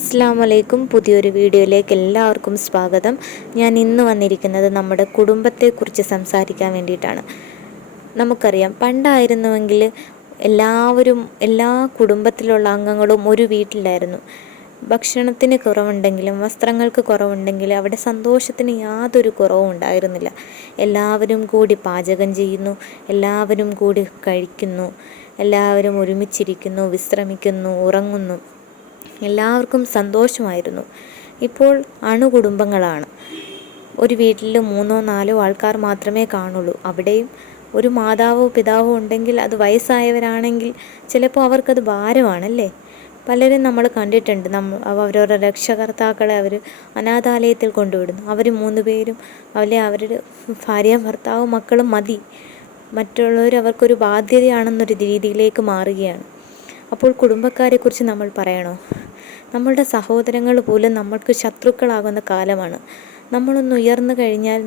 അസ്സലാമു പുതിയൊരു വീഡിയോയിലേക്ക് എല്ലാവർക്കും സ്വാഗതം. ഞാൻ ഇന്ന് വന്നിരിക്കുന്നത് നമ്മുടെ കുടുംബത്തെക്കുറിച്ച് സംസാരിക്കാൻ വേണ്ടിയിട്ടാണ്. നമുക്കറിയാം, പണ്ടായിരുന്നുവെങ്കിൽ എല്ലാ കുടുംബത്തിലുള്ള അംഗങ്ങളും ഒരു വീട്ടിലായിരുന്നു. ഭക്ഷണത്തിന് കുറവുണ്ടെങ്കിലും വസ്ത്രങ്ങൾക്ക് കുറവുണ്ടെങ്കിലും അവിടെ സന്തോഷത്തിന് യാതൊരു കുറവും ഉണ്ടായിരുന്നില്ല. എല്ലാവരും കൂടി പാചകം ചെയ്യുന്നു, എല്ലാവരും കൂടി കഴിക്കുന്നു, എല്ലാവരും ഒരുമിച്ചിരിക്കുന്നു, വിശ്രമിക്കുന്നു, ഉറങ്ങുന്നു. എല്ലാവർക്കും സന്തോഷമായിരുന്നു. ഇപ്പോൾ അണുകുടുംബങ്ങളാണ്. ഒരു വീട്ടിൽ 3-4 ആൾക്കാർ മാത്രമേ കാണുള്ളൂ. അവിടെയും ഒരു മാതാവോ പിതാവോ ഉണ്ടെങ്കിൽ അത് വയസ്സായവരാണെങ്കിൽ ചിലപ്പോൾ അവർക്കത് ഭാരമാണല്ലേ. പലരും നമ്മൾ കണ്ടിട്ടുണ്ട്. അവരവരുടെ രക്ഷകർത്താക്കളെ അവർ അനാഥാലയത്തിൽ കൊണ്ടുവിടുന്നു. അവർ 3 പേരും അവരുടെ ഭാര്യ ഭർത്താവും മക്കളും മതി. മറ്റുള്ളവർ അവർക്കൊരു ബാധ്യതയാണെന്നൊരു രീതിയിലേക്ക് മാറുകയാണ്. അപ്പോൾ കുടുംബക്കാരെക്കുറിച്ച് നമ്മൾ പറയണോ? നമ്മളുടെ സഹോദരങ്ങൾ പോലും നമ്മൾക്ക് ശത്രുക്കളാകുന്ന കാലമാണ്. നമ്മളൊന്ന് ഉയർന്നു കഴിഞ്ഞാൽ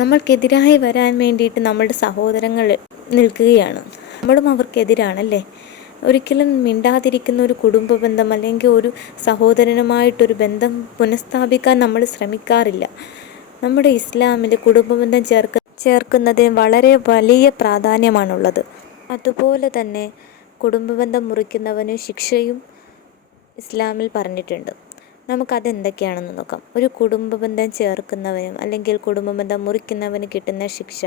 നമ്മൾക്കെതിരായി വരാൻ വേണ്ടിയിട്ട് നമ്മളുടെ സഹോദരങ്ങൾ നിൽക്കുകയാണ്. നമ്മളും അവർക്കെതിരാണല്ലേ. ഒരിക്കലും മിണ്ടാതിരിക്കുന്ന ഒരു കുടുംബ ബന്ധം അല്ലെങ്കിൽ ഒരു സഹോദരനുമായിട്ടൊരു ബന്ധം പുനഃസ്ഥാപിക്കാൻ നമ്മൾ ശ്രമിക്കാറില്ല. നമ്മുടെ ഇസ്ലാമിൽ കുടുംബബന്ധം ചേർക്കുന്നതിന് വളരെ വലിയ പ്രാധാന്യമാണുള്ളത്. അതുപോലെ തന്നെ കുടുംബബന്ധം മുറിക്കുന്നവന് ശിക്ഷയും ഇസ്ലാമിൽ പറഞ്ഞിട്ടുണ്ട്. നമുക്കതെന്തൊക്കെയാണെന്ന് നോക്കാം. ഒരു കുടുംബബന്ധം ചേർക്കുന്നവനും അല്ലെങ്കിൽ കുടുംബബന്ധം മുറിക്കുന്നവന് കിട്ടുന്ന ശിക്ഷ,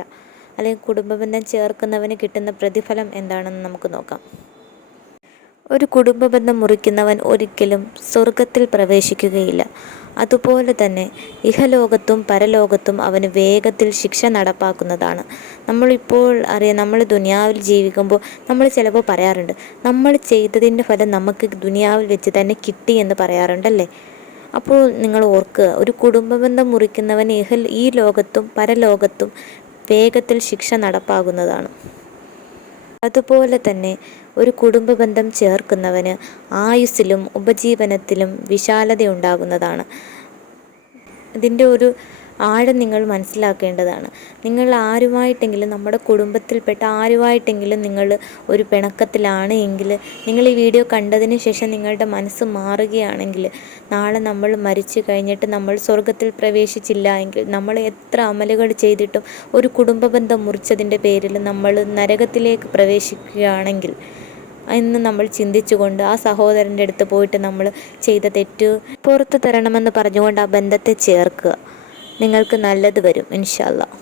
അല്ലെങ്കിൽ കുടുംബബന്ധം ചേർക്കുന്നവന് കിട്ടുന്ന പ്രതിഫലം എന്താണെന്ന് നമുക്ക് നോക്കാം. ഒരു കുടുംബബന്ധം മുറിക്കുന്നവൻ ഒരിക്കലും സ്വർഗത്തിൽ പ്രവേശിക്കുകയില്ല. അതുപോലെ തന്നെ ഇഹലോകത്തും പരലോകത്തും അവന് വേഗത്തിൽ ശിക്ഷ നടപ്പാക്കുന്നതാണ്. നമ്മളിപ്പോൾ അറിയാം, നമ്മൾ ദുനിയാവിൽ ജീവിക്കുമ്പോൾ നമ്മൾ ചിലപ്പോൾ പറയാറുണ്ട്, നമ്മൾ ചെയ്തതിൻ്റെ ഫലം നമുക്ക് ദുനിയാവിൽ വെച്ച് തന്നെ കിട്ടി എന്ന് പറയാറുണ്ടല്ലേ. അപ്പോൾ നിങ്ങൾ ഓർക്കുക, ഒരു കുടുംബബന്ധം മുറിക്കുന്നവൻ ഈ ലോകത്തും പരലോകത്തും വേഗത്തിൽ ശിക്ഷ നടപ്പാകുന്നതാണ്. അതുപോലെ തന്നെ ഒരു കുടുംബബന്ധം ചേർക്കുന്നവന് ആയുസ്സിലും ഉപജീവനത്തിലും വിശാലതയുണ്ടാകുന്നതാണ്. ഇതിൻ്റെ ഒരു ആഴം നിങ്ങൾ മനസ്സിലാക്കേണ്ടതാണ്. നിങ്ങൾ ആരുമായിട്ടെങ്കിലും, നമ്മുടെ കുടുംബത്തിൽപ്പെട്ട ആരുമായിട്ടെങ്കിലും നിങ്ങൾ ഒരു പിണക്കത്തിലാണ് എങ്കിൽ, നിങ്ങൾ ഈ വീഡിയോ കണ്ടതിന് ശേഷം നിങ്ങളുടെ മനസ്സ് മാറുകയാണെങ്കിൽ, നാളെ നമ്മൾ മരിച്ചു കഴിഞ്ഞിട്ട് നമ്മൾ സ്വർഗത്തിൽ പ്രവേശിച്ചില്ല എങ്കിൽ, നമ്മൾ എത്ര അമലുകൾ ചെയ്തിട്ടും ഒരു കുടുംബബന്ധം മുറിച്ചതിൻ്റെ പേരിൽ നമ്മൾ നരകത്തിലേക്ക് പ്രവേശിക്കുകയാണെങ്കിൽ എന്ന് നമ്മൾ ചിന്തിച്ചുകൊണ്ട് ആ സഹോദരൻ്റെ അടുത്ത് പോയിട്ട് നമ്മൾ ചെയ്ത തെറ്റ് പുറത്തു തരണമെന്ന് പറഞ്ഞുകൊണ്ട് ആ ബന്ധത്തെ ചേർക്കുക. നിങ്ങൾക്ക് നല്ലത് വരും ഇൻഷാ അല്ലാഹ്.